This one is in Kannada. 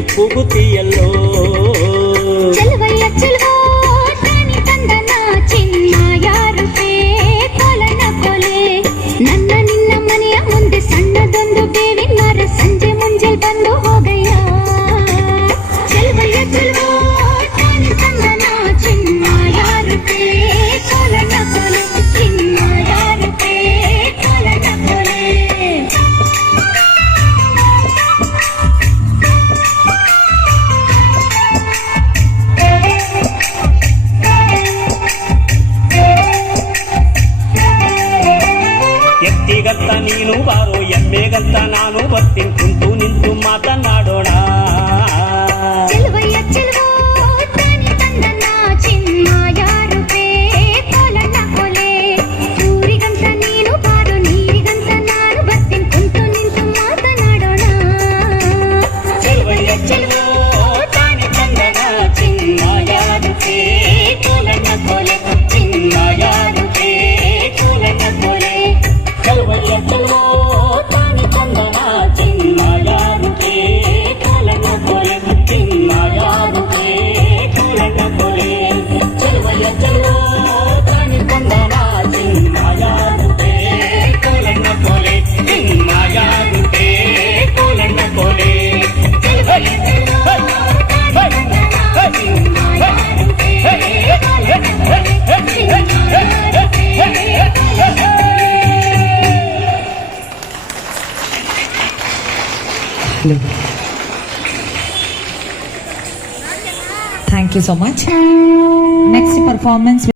ಹೀಗೆ ಕೂಗುತ್ತೀಯಲ್ಲೋ ಚೆಲುವಯ್ಯ ಚೆಲುವೋ ತಾನಿ ತಂದನ ಚಿನ್ನ ಯಾರುಪೇ ಕೋಲನ ಕೊಲೆ ನನ್ನ ನಿನ್ನ ಮನೆಯ ಮುಂದೆ ಸಣ್ಣದೊಂದು ಬೇವಿನ ಮರ ಸಂಜೆ ಮುಂಜೆ ಬಂದು ಹೋಗಯ್ಯ ಚೆಲುವಯ್ಯ ಚೆಲುವೋ ತಾನಿ ತಂದನ ಚಿನ್ನ ಯಾರುಪೇ ಕೋಲನ ಕೊಲೆ ಚಿನ್ನ ಯಾರುಪೇ ಕೋಲನ ಕೊಲೆ ಎತ್ತಿಗಂತ ನೀನು ಬಾರೋ ಎಮ್ಮೆಗಂತ ನಾನು ಬರ್ತೀನಿ ಕುಂತು ನಿಂತು ಮಾತನಾಡೋಣ ಚೆಲುವಯ್ಯ ಚೆಲುವೋ ತಾನಿ ತಂದನ ಚಿನ್ನ ಯಾರುಪೇ ಕೋಲನ ಕೊಲೆ ಊರಿಗಂತ ನೀನು ಬಾರೋ ನೀರಿಗಂತ ನಾನು ಬರ್ತೀನಿ ಕುಂತು ನಿಂತು ಮಾತನಾಡೋಣ ಚೆಲುವಯ್ಯ ಚೆಲುವೋ ತಾನಿ ತಂದನ ಚಿನ್ನ ಯಾರುಪೇ ಕೋಲನ ಕೊಲೆ ಚಿನ್ನ ಯಾರುಪೇ ಕೋಲನ ಕೊಲೆ ಚೆಲುವಯ್ಯ ಚೆಲುವೋ ತಾನಿ ತಂದನ ಚಿನ್ನ ಯಾರುಪೇ ಕೋಲನ ಕೊಲೆ ಚಿನ್ನ ಯಾರುಪೇ ಕೋಲನ ಕೊಲೆ ಚೆಲುವಯ್ಯ ಚೆಲುವೋ ತಾನಿ ತಂದನ ಚಿನ್ನ ಯಾರುಪೇ ಕೋಲನ ಕೊಲೆ ಚಿನ್ನ ಯಾರುಪೇ ಕೋಲನ ಕೊಲೆ ಚೆಲುವಯ್ಯ ಚೆಲುವೋ ತಾನಿ ತಂದನ ಚಿನ್ನ ಯಾರುಪೇ ಕೋಲನ ಕೊಲೆ ಚಿನ್ನ ಯಾರುಪೇ Thank you so much. Next performance